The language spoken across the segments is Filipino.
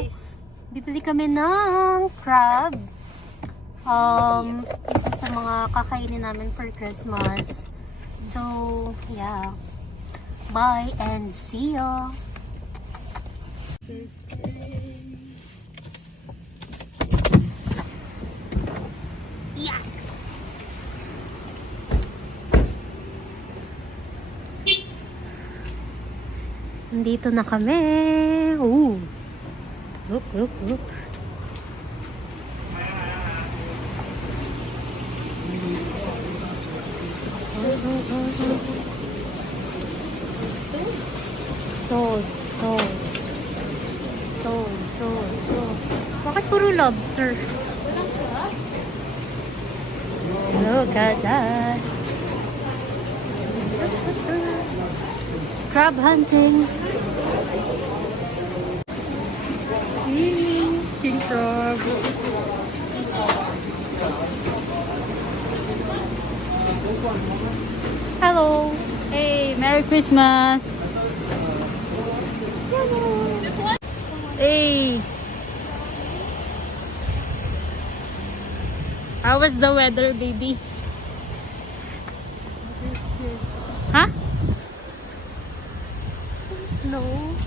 guys. Bibili kami ng crab. Isa sa mga kakainin namin for Christmas. So, yeah. Bye and see ya. Yeah. Nandito na kami. Ooh. Look, look, look. Sold. Bakit puro lobster? Look at that. Crab hunting. King crab. Hello. Hey, Merry Christmas. Hey. How was the weather, baby? Huh? No.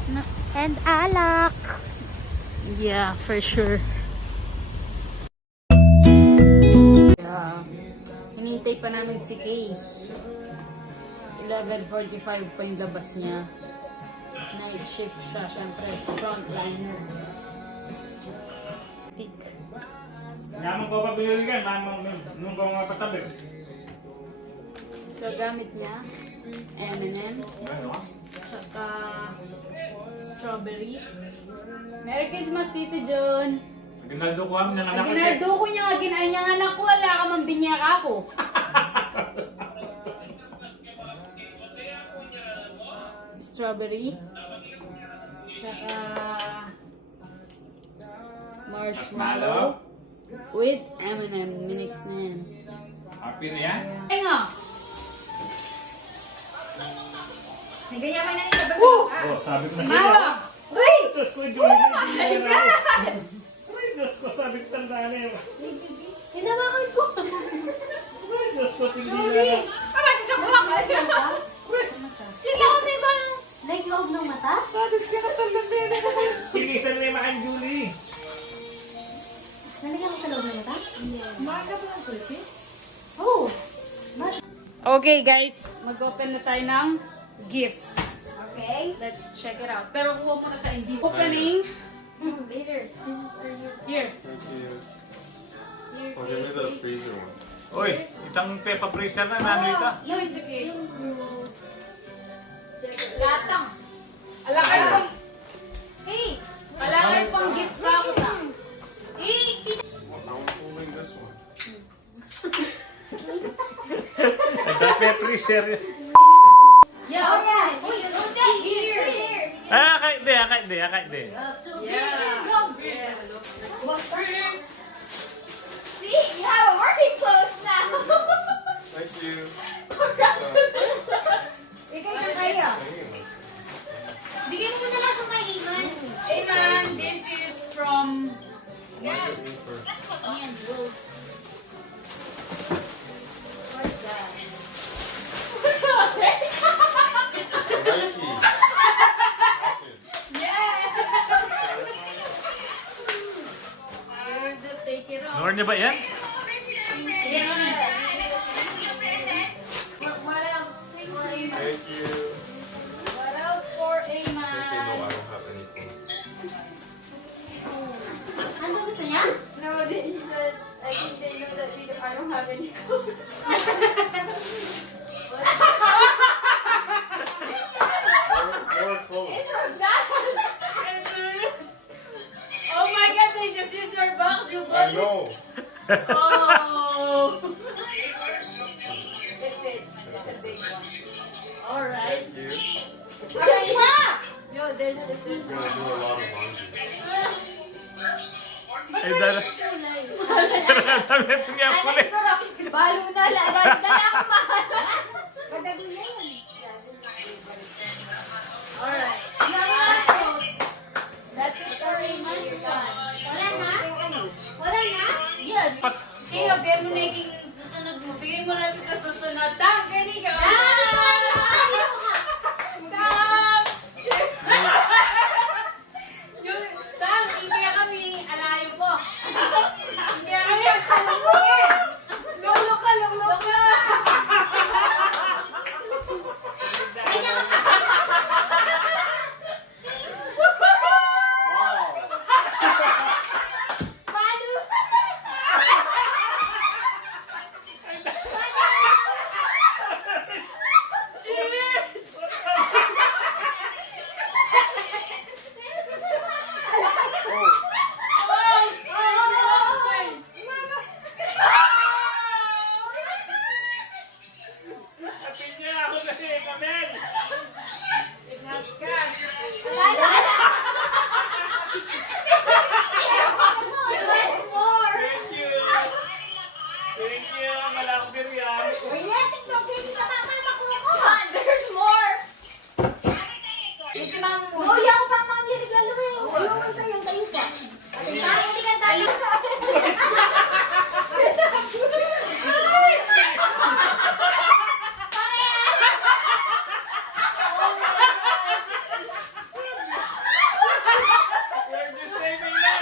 No. And alak. Yeah, for sure. Hinintay pa namin si Kay. 11:45 pa yung labas niya. Night shift siya, syempre. Frontliner. Tick. Naman ko pa biniligan, nung ko mga patabi. So, gamit niya, M&M, tsaka strawberry. Merry Christmas, Tito John! Ginaldo ko kami ng anak ko. Ginaldo ko niya, ginaay niya anak ko, wala ka man binyaka ako. Strawberry, tsaka marshmallow with M&M. Minix na yan. Happy na yan? Ay nga! May ganyan man na nito ba? Oh, sabi ko na siya. Mawa! Uy! Diyos ko, Julie. Uy, Diyos ko, sabi ko tandaan na yun. Hinawakan ko. Uy, Diyos ko, hindi na. Bakit ka kumakas? Yung ako may bang... Like loob ng mata? Sabi ko ka tandaan na yun. Pinisan na yung makan, Julie. Nalagyan ko sa loob ng mata? Marka ba ang kulpi? Oh. Okay guys, mag-open na tayo ng gifts. Okay. Let's check it out. Pero kuha muna tayo hindi. Opening. Later. This is for you. Here. Thank you. Here. Oh, give me the freezer one. Uy, itang Peppa Freezer na namin ka. No, it's okay. Gatang. Ala kayo pang, Hey! ala kayo pang gift ka ako na. Hey! I'm holding this one. Itang Peppa Freezer. Yeah. Oh yeah! Uy, here! Here! Kahit di. Yeah. See? You have a working clothes now! Thank you. Ikaw na kayo. Bigyan mo na lang sa may iman. And this is from Get me first. me and Rose. What's that? Nike. Take it off. Nor niya ba yan? What else? For Ayman. Thank you. What else for Thank you. No, I Ayman? don't have anything. Ano gusto niya? No, he said, I think they know that I don't have any clothes. More clothes. Oh my God! They just used your box. You I bought it. know. Oh. It fits. It's a big one. All right. Thank you. Alright, ha! Yo, there's I'm gonna do a lot of laundry. Ay, dala. Dala niya pala. Balo na lang. Dala ako mahal. Alright. That's it for Ayman. Wala na? Wala na? Yan. Kaya, bigyan mo na yung susunod mo. Bigyan mo na sa susunod. Tang, gani ka. Tang! Yung, Tang, hindi kami. Alayo po. Hindi kami. Lolo ka, lolo ka. Kapin niya ako na eh, Kamel! Ignas ka. Thank you! Thank you! Malambir yan! There's more! Isi mama mo. No, ako pa mga regalo eh. Ayoko sa'yo, tayo pa. Tayo ka tayo. We're the same lang!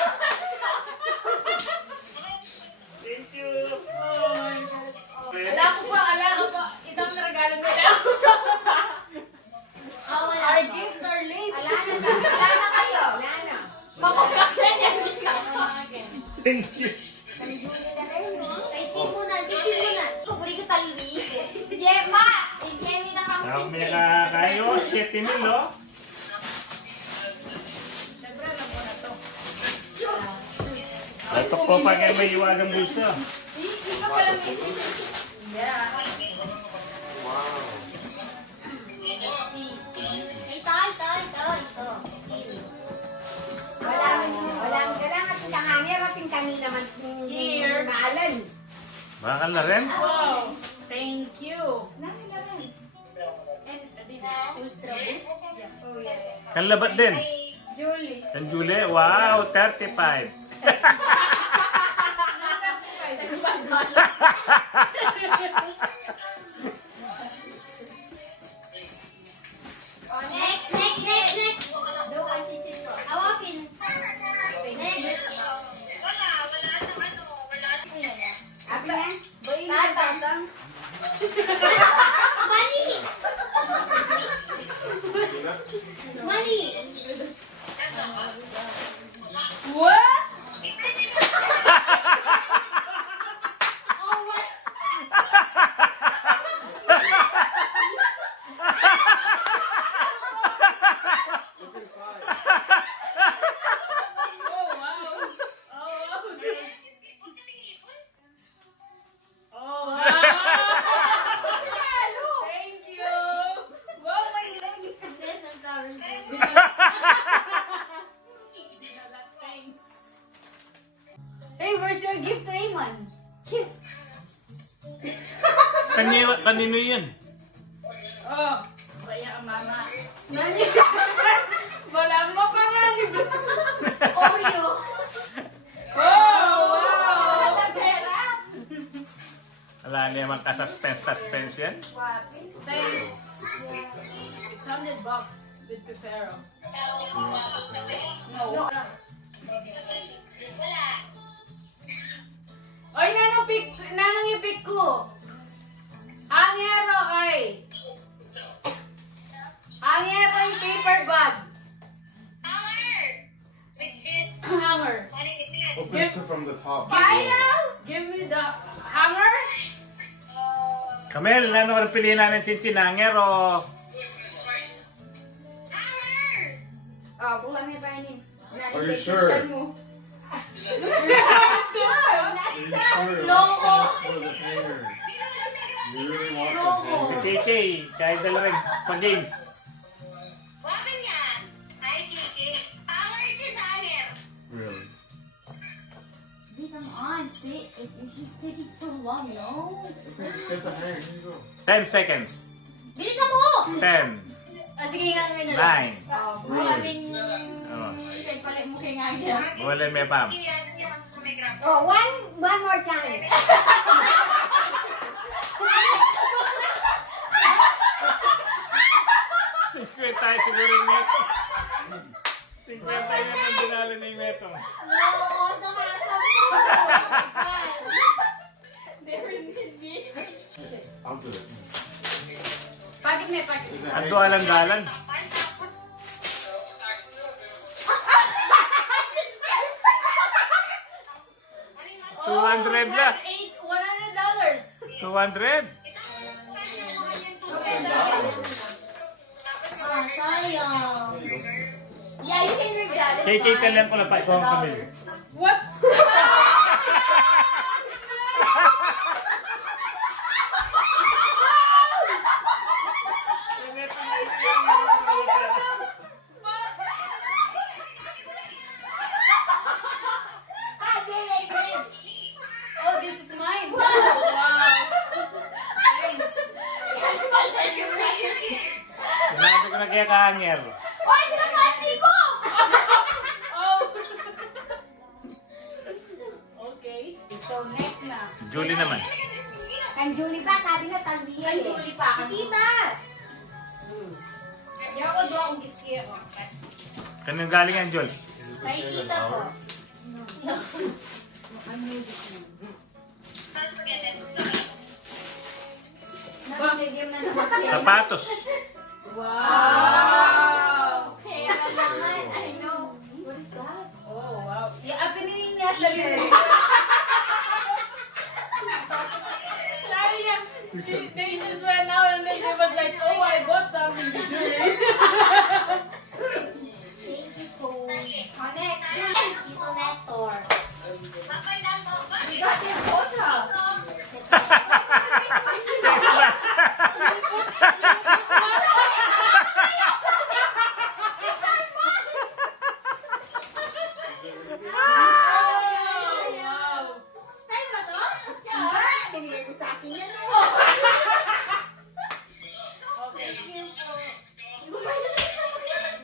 Thank you! Oh my God. Ala ko pa. Itang regalo mo. Ala ko siya. Our gifts are late. Wala na kayo. Wala na. Mapapakyan yan. Thank you! Kay Chin muna, si Chin muna. Pupuri ko talwi. Yema! Yemi na kami. Dami ka kayo, 7,000 oh! Ito po pa kayo may iwagang bulsa. Ikaw pa lang eh. Yeah. Wow. Ito. Walang kailangan sa tanganir at tingkani naman Here. maalan. Bakal na rin? Wow. Thank you. Nami na rin. Kanlabat din. Julie. San Julie, wow, 35. Oh, next. Doon ang chichit ko. Awapin. Next. Abi na? Boy, tatang. Money. What? Oh, what? Look inside. Oh, wow. Oh, wow. Thank you. Wow, my leg. This is currency. Thanks. Hey, where's your gift, Raymond? Kiss. Kanino yan? Oh, kaya mama. Nani? Wala mo pa nga. Oreo. Oh, wow. Pera. Wala naman ka-suspense yan. Thanks. It's $100 with Pepero. No. Oy, nanong ipik ko. Angero ay. Angero yung paper bag. Hanger. Open it from the top. Give me the hanger. Kamel, ano ka piliin namin chinchin? Hanger o... Oh, pulang niya pa yun. Are you sure? Mo. Are you sure? Logo. For the hanger. You really want the Logo. hanger? KK, kahit dala rin pa games. Really? Babe, come on. It's just taking so long, no? Okay, just get the hanger. Here you go. 10 seconds. Bilisan mo! 10, Ah, sige nga ngayon na lang. 9. Oh, maraming... Oh. Pala mo kay nga yan. Wala may pam. Oh, one more time. Tayo siguro yung meto. 50 na ang dinalo na yung meto. Oo, sumasabi ko. I'll do it. Pagit may pagit. Ang duwalang-galan. $200 na. $100. 200. Ah, sayang. Yeah, you can read that. Kay Kate lang ko na pa ikaw ang kami. What? Oh, this is mine. Wow. Thanks. Sinabi ko na kaya kahanger. Hoy, tinapati ko! Oh. Okay. So next na. Julie naman. Kan Julie pa, sabi na tambiyan. Kay Julie pa. Si Tita. Hindi ako doon akong giski ako. Kanino galing yan, Jules? Kay Tita po. Nag-medium na naman. Sapatos. Wow. Kaya naman, I know. What is that? Oh, wow. Yeah, pinili niya sa libre. Sabi niya, they just went out and then they was like, oh, I bought something to drink. Thank you, Coach. Connect. Tito Nector. We got your photo. Christmas. Oh, wow. Sa'yo ba to? Binigay ko sa akin yan.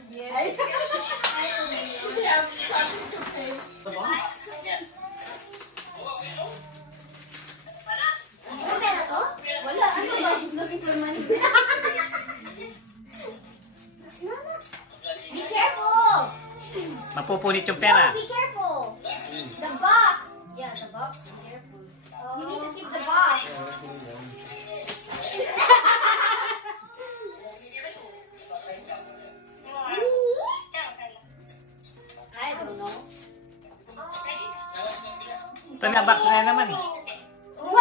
Yes. We have something to pay. Ano pera to? Wala, ano ba? She's looking for money. Be careful! Mapupunit yung No, pera. be careful! The box! Yeah, the box. Be careful. You need to save the box. I don't know. Ito na, box na naman. Wow!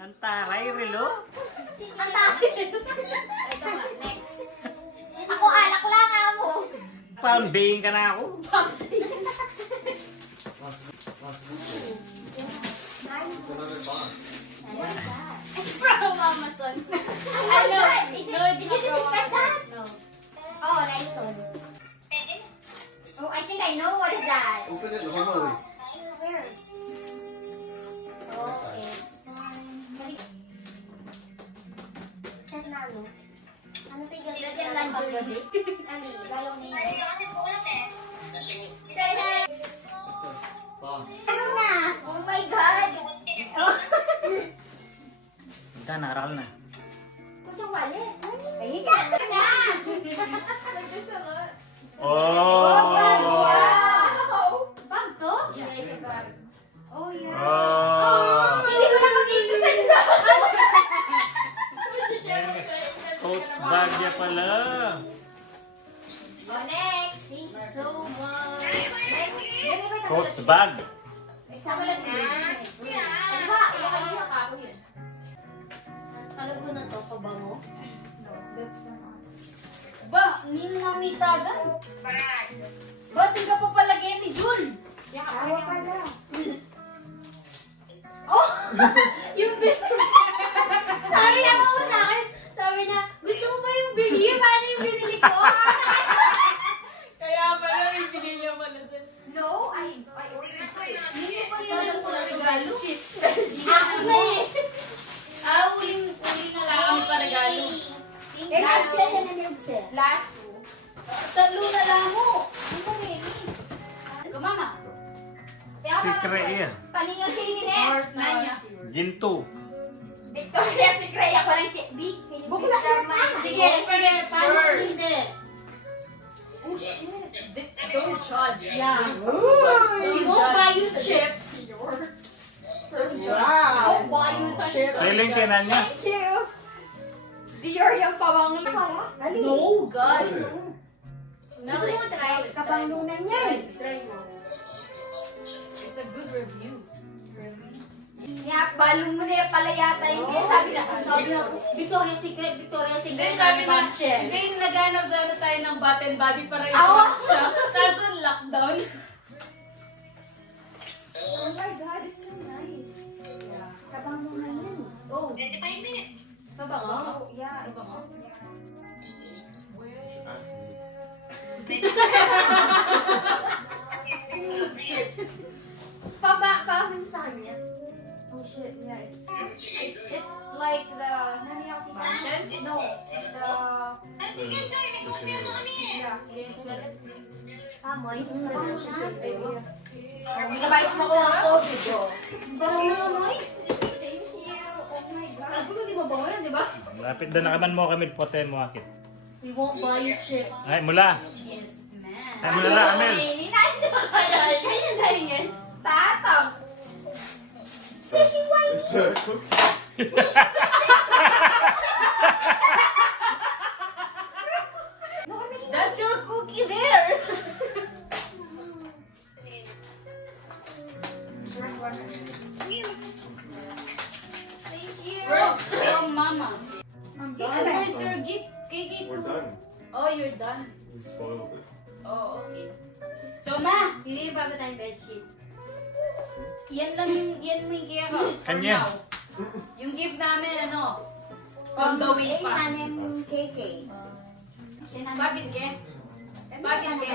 Ang taray, relo. Ang dami. Ito nga, next. Ako alak lang amo. Pambing ka na ako. It's from Amazon. Oh I my know. God! Did No, it's you not from disinfect that? Amazon. No. Oh, nice one. Oh, I think I know what is that. Open it normally. Where? Oh, it's fine. Saan na ano? Ano pa yung Lagyan lang gabi. Ano yung galong niya? Ano na? Oh my God! Ika, nakaral na. Kutsong wallet. Ayun ka na! Oh! Wow! Bag to? Yeah, it's a bag. Oh, yeah. Oh! Hindi ko na mag-iintusan sa Coach bag niya pala. Oh, next! Thank you so much! Next! Coach bag. Sama lang din. Ano ba? Iya ka ako yun. Alam ko na to, pabango. That's from us. Ba, ninamitagan. Ba, tiga pa palagay ni Jul. Awa pala. Oh! Yung bili. Sabi niya mo sa akin, sabi niya, gusto mo ba yung bili? Paano yung binili ko? Kaya pala may binili pala sa... No, I ordered ko eh. Hindi pa yun ang regalo. Ako na eh. Uling na lang ang paragalo. Thank Eh, you. kasi yan na ni Ubse. Last Secret yan. Paningan kayo ni Net. Nanya. Ginto. Victoria Secret. Ako lang B. Bukla na. Sige, sige. Paano ko hindi? Don't judge. Yeah. You won't buy you chip. Wow. I'll buy you chip. Feeling ka na niya. Thank you. Dior yung pawang na kaya? No, God. Gusto mo try? Kapangunan yan. Try mo. It's a good review. Nga, balong mo na yung pala yata yung sabi na, Victoria's Secret, Victoria's Hindi, Secret. sabi na, bombshell. hindi, naghanap sana tayo ng bat and body para Awa! i-block siya. Kaso lockdown. Oh my God, it's so nice. Kapangunan yan. Oh. 25 minutes. Pabango? Yeah, Pabango? Paano sa kanya? Oh shit, yeah, it's like the, Bombshell? no, yeah, amoy. Gigabytes na ko ang COVID ko. Amoy? Thank you. Oh my God. Ano di ba ba yan, di ba? Lapit doon na kaman mo kami poten mo akit. We won't buy you chip. Ay, mula. Yes, man. Ay, mula na, Amel. Kaya dahil yan. Tatang. Taking one. It's a cookie. That's your cookie there. Thank you. Where's from mama? Son, Where's your gift? Kiki We're too? done. Oh, you're done. We spoiled it. Oh, okay. So, ma, Pili bago tayong bedsheet. yan lang yan mo yung kaya ka. For Kanya. now. Yung gift namin, ano? On the way pa. Kanin KK. Bakit ke? Bakit ke?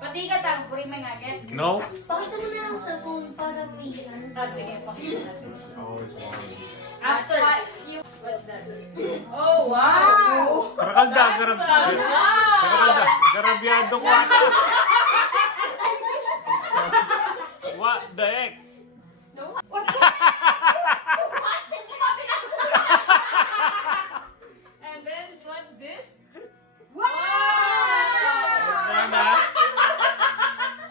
Pati ka tang, puri may ngaget. No? Pakita mo na lang sa phone para may ano. Ah, sige, pakita natin. Always wanted. After. What's that? Oh, wow! Karakalda, That's wow! Karakalda, garabyado ko ata. What the heck? And then, what's this? Sana.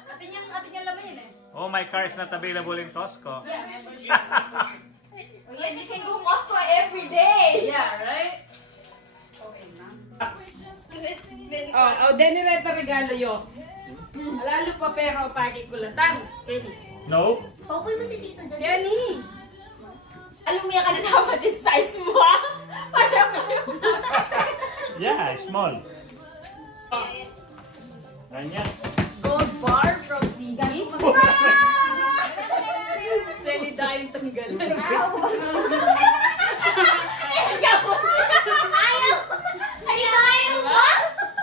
Atin yung laman yun eh. Oh, my car is not available in Costco. Yeah, membership. Oh, yeah, you can go Costco every day. Yeah, right? Okay na. Oh, Denny Reta regalo yo. Lalo pa pero pagi kulatan. Kenny. No? Paupoy mo si Tito dyan. Kenny! Alam mo yan ka na dapat yung size mo ha? Para kayo. Yeah, small. Ganyan. Gold bar from TV. Selida yung tanggal. Ayaw! Ayaw ba?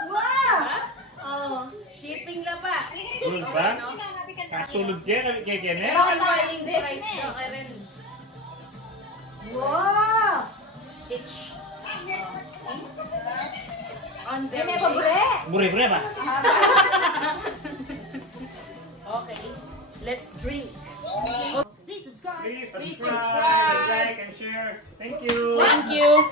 Wow! Oo. Shipping lang pa. Sulod ba? Kasulod kaya kay Kenneth? Pero ito yung business. Okay rin. Wow! It's on the May pabre. Bure-bure ba? Okay. Let's drink. Please subscribe. Please Please subscribe, subscribe. like, and share. Thank you. Thank you.